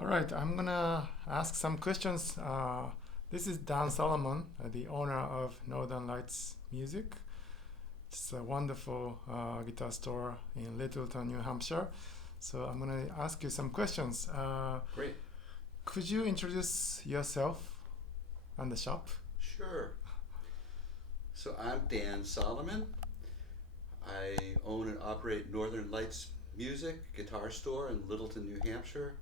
All right, I'm gonna ask some questions. This is Dan Salomon, the owner of Northern Lights Music. It's a wonderful guitar store in Littleton, New Hampshire. So I'm gonna ask you some questions. Great. Could you introduce yourself and the shop? Sure. So I'm Dan Solomon. I own and operate Northern Lights Music guitar store in Littleton, New Hampshire.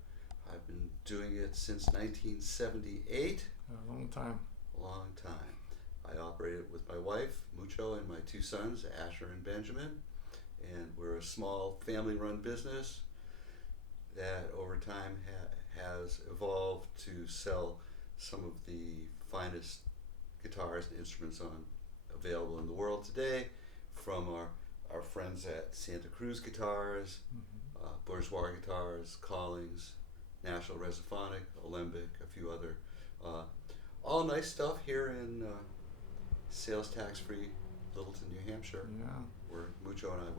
I've been doing it since 1978. A long time. A long time. I operate it with my wife, Mucho, and my two sons, Asher and Benjamin. And we're a small family-run business that over time has evolved to sell some of the finest guitars and instruments available in the world today, from our friends at Santa Cruz Guitars, Bourgeois Guitars, Collings, National Resophonic, Alembic, a few other, all nice stuff here in sales tax-free Littleton, New Hampshire, Yeah, where Mucho and I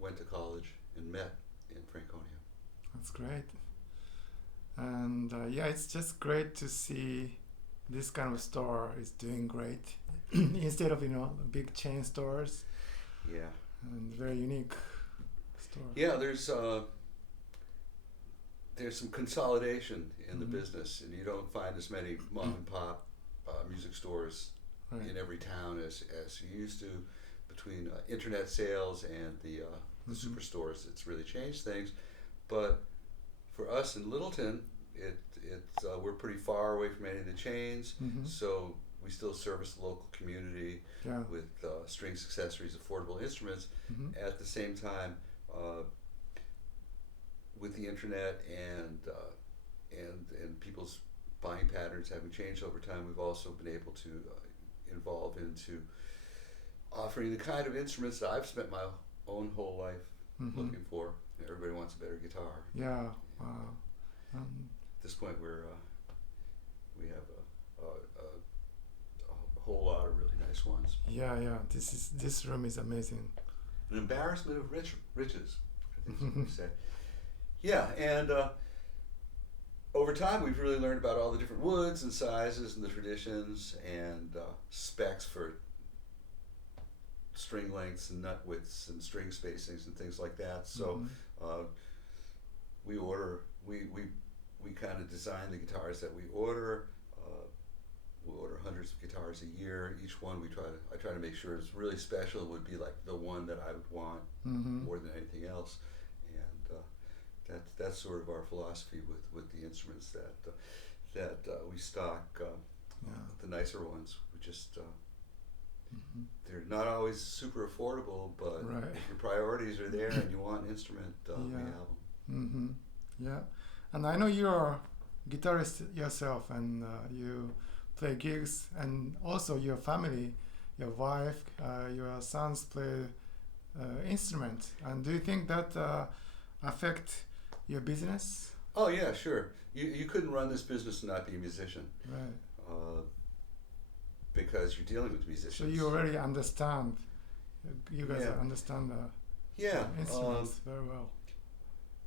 went to college and met in Franconia. that's great. And yeah, it's just great to see this kind of store is doing great instead of big chain stores Yeah. and very unique store. Yeah, there's some consolidation in the Mhm. business, and you don't find as many mom and pop music stores Right. in every town as you used to. Between internet sales and the Mhm. superstores, it's really changed things. But for us in Littleton, we're pretty far away from any of the chains, Mhm. so we still service the local community Yeah. with strings, accessories, affordable instruments. Mhm. At the same time, with the internet and people's buying patterns having changed over time, we've also been able to evolve into offering the kind of instruments that I've spent my own whole life Mhm. looking for. Everybody wants a better guitar. Yeah. Wow. At this point, we have a whole lot of really nice ones. Yeah. This room is amazing. An embarrassment of riches, I think is what we say. Yeah, and over time we've really learned about all the different woods and sizes and the traditions and specs for string lengths and nut widths and string spacings and things like that. So Mhm. we kind of design the guitars that we order. We order hundreds of guitars a year. Each one I try to make sure it's really special. It would be like the one that I would want Mhm. more than anything else, and that's sort of our philosophy with the instruments that we stock. Yeah. The nicer ones, we just Mhm. they're not always super affordable, but Right. if your priorities are there and you want an instrument, we Yeah. have them. Mhm. Yeah. And I know you're a guitarist yourself, and you play gigs, and also your family, your wife, your sons play instruments. And do you think that affect your business? Oh yeah, sure. You couldn't run this business and not be a musician, Right. uh, because you're dealing with So musicians. you already understand. You guys Yeah. understand the Yeah, instruments very well.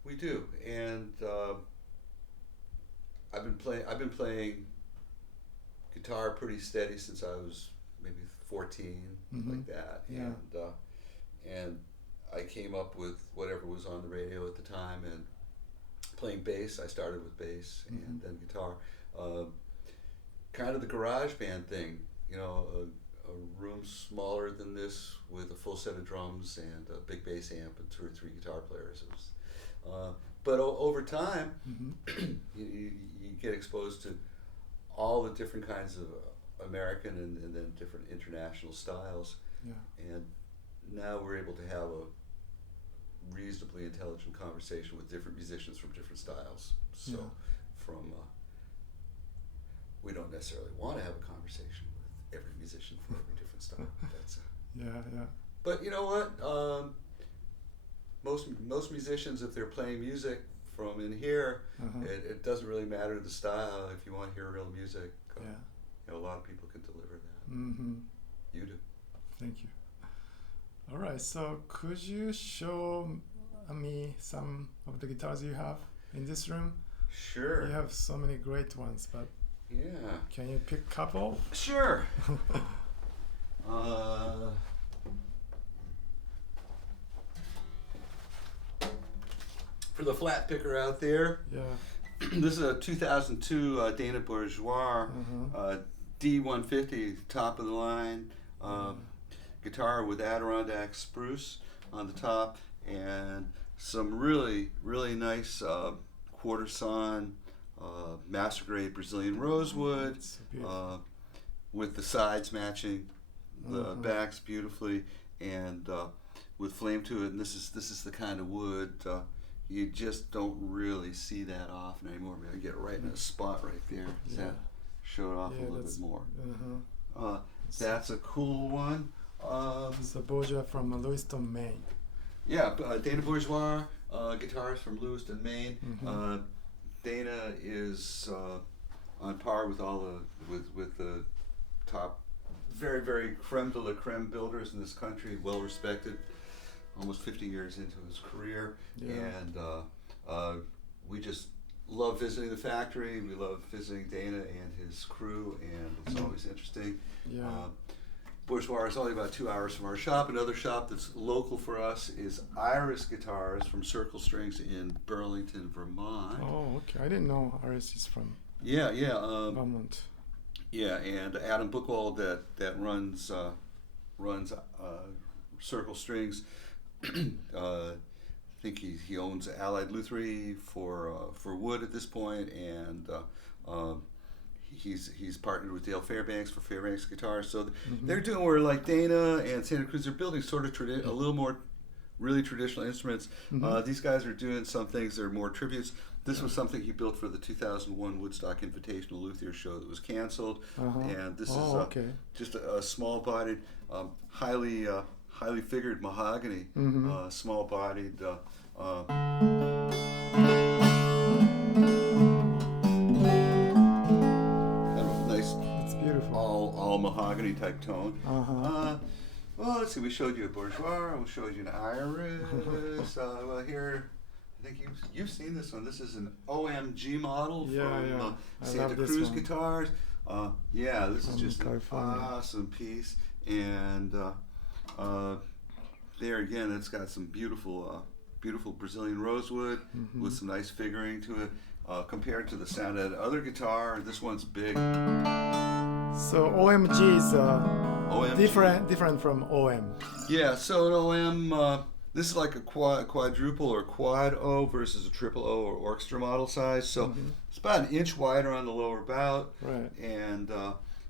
we do, and I've been playing guitar pretty steady since I was maybe 14, Mhm. like that, Yeah. and I came up with whatever was on the radio at the time, and playing bass. I started with bass Mhm. and then guitar. Kind of the garage band thing, a room smaller than this with a full set of drums and a big bass amp and two or three guitar players. It was, but over time, Mhm. you get exposed to all the different kinds of American and then different international styles, Yeah. and now we're able to have a reasonably intelligent conversation with different musicians from different styles. So, Yeah. from we don't necessarily want to have a conversation with every musician from every different style. That's Yeah. but you know what? Most musicians, if they're playing music from in here, Uh-huh. it doesn't really matter the style. If you want to hear real music, Yeah. a lot of people can deliver that. Mm-hmm. You do. Thank you. All right. So could you show me some of the guitars you have? in this room. Sure. You have so many great ones, but Yeah. can you pick a couple? Sure. For the flat picker out there, Yeah. this is a 2002 Dana Bourgeois D150, top of the line guitar with Adirondack Spruce on the top, and some really, really nice quarter sawn master grade Brazilian rosewood It's beautiful. with the sides matching the backs beautifully, and with flame to it. And this is the kind of wood you just don't really see that often anymore. I get right in a spot right there. Does that show it off a little bit more? That's a cool one. It's a Bourgeois from Littleton, Maine. Yeah, Dana Bourgeois, guitarist from Lewiston, Maine. Dana is on par with all with the top, very, very creme de la creme builders in this country. Well respected, almost 50 years into his career, and we just love visiting the factory. We love visiting Dana and his crew, and it's always interesting. Bourgeois is only about 2 hours from our shop. Another shop that's local for us is Iris Guitars from Circle Strings in Burlington, Vermont. Oh, okay. I didn't know Iris is from Vermont. Yeah, and Adam Buchwald that runs Circle Strings. I think he owns Allied Lutherie for wood at this point, and he's partnered with Dale Fairbanks for Fairbanks Guitars. So they're doing where like Dana and Santa Cruz are building sort of a little more really traditional instruments. These guys are doing some things that are more tributes. This was something he built for the 2001 Woodstock Invitational Luthier show that was canceled, and this is just a small-bodied, highly figured mahogany, small-bodied. Nice. It's beautiful. All mahogany type tone. Well, let's see. We showed you a Bourgeois. We showed you an Iris. Well, here. I think you've seen this one. This is an OMG model from Santa Cruz Guitars. This is just an awesome piece. And there again, it's got some beautiful Brazilian rosewood with some nice figuring to it. Compared to the sound of that other guitar, this one's big. So OMG is OMG. different from OM. Yeah, so an OM. This is like a quadruple or quad O versus a triple O or orchestra model size. So it's about an inch wider on the lower bout, and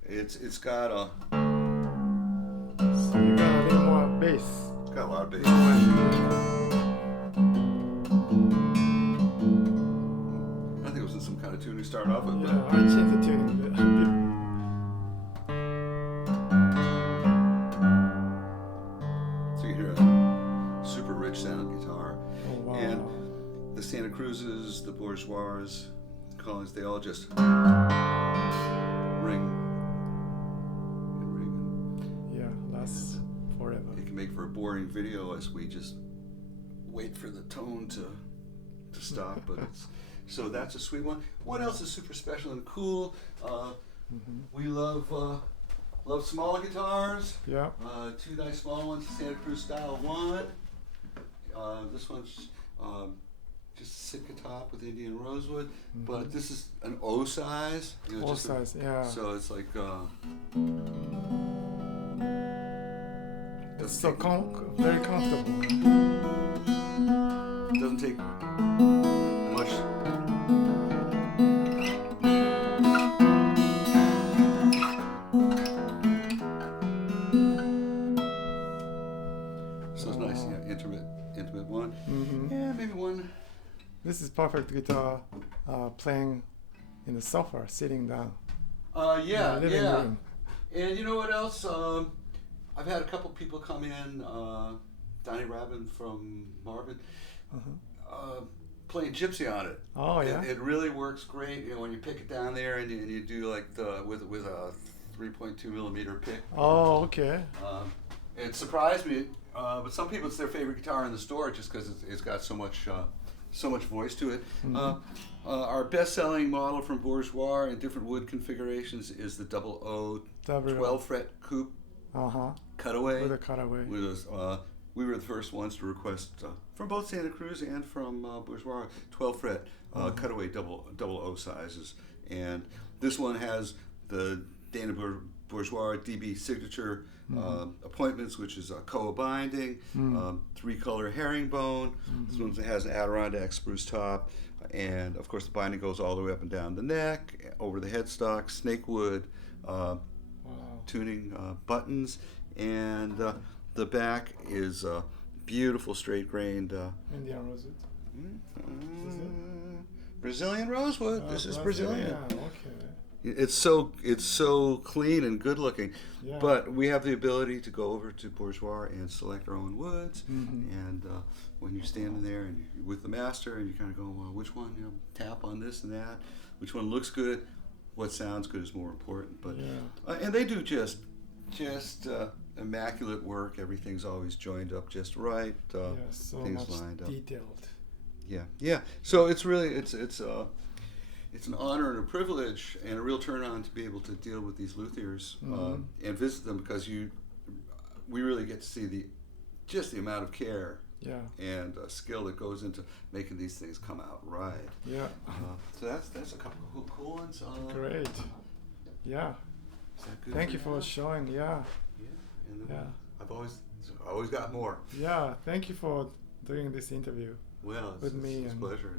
it's got a. So you got a little more bass. It's got a lot of bass. I think it was in some kind of tune we started off with. Yeah, I changed the tuning a bit. So you hear a super rich sound guitar. Oh, wow. And the Santa Cruzes, the Bourgeois, Collins, they all just ring and ring. Yeah, lasts forever. It can make for a boring video as we just wait for the tone to stop, but it's so that's a sweet one. What else is super special and cool? We love small guitars. Yeah. Two nice small ones, Santa Cruz style one. This one's just a Sitka top with Indian rosewood, but this is an O size. You know, O size, yeah. So it's like. It's so very comfortable. Doesn't take much. So it's nice, intimate one. Yeah, maybe one. This is perfect guitar playing in the sofa, sitting down. Living room. And you know what else? I've had a couple people come in, Donnie Rabin from Marvin, playing gypsy on it. Oh yeah. It really works great. You know, when you pick it down there and you do like with a 3.2 millimeter pick. Oh, okay. It surprised me, but some people it's their favorite guitar in the store just because it's got so much so much voice to it. Mhm. Our best-selling model from Bourgeois in different wood configurations is the 00 Double 12-fret Coupe cutaway. With a cutaway. We were the first ones to request from both Santa Cruz and from Bourgeois 12-fret cutaway 00 sizes. And this one has the Dana Bourgeois DB signature appointments, which is a koa binding, 3-color herringbone. This one has an Adirondack spruce top, and of course the binding goes all the way up and down the neck, over the headstock, snakewood tuning buttons, and the back is beautiful straight-grained Indian rosewood. Brazilian rosewood. This is Brazilian. Okay. It's so clean and good looking, Yeah. but we have the ability to go over to Bourgeois and select our own woods. And when you're standing there and you're with the master and you kind of go, well, which one? Tap on this and that. Which one looks good? What sounds good is more important. But and they do just immaculate work. Everything's always joined up just right. So things much lined up. detailed. Yeah. So it's really it's an honor and a privilege and a real turn-on to be able to deal with these luthiers and visit them, because we really get to see the amount of care and skill that goes into making these things come out right. Yeah. So that's a couple of cool ones. Great. Yeah. Is that good? Thank you for showing. Yeah. And Yeah. I've always got more. Yeah. Thank you for doing this interview. Well, with me it's a and pleasure.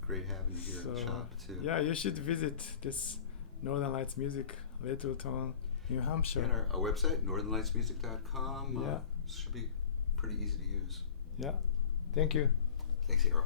Great having you here at the shop too. Yeah, you should visit this Northern Lights Music, Littleton, New Hampshire. And our website, northernlightsmusic.com, Yeah. should be pretty easy to use. Yeah. Thank you. Thanks, Hero.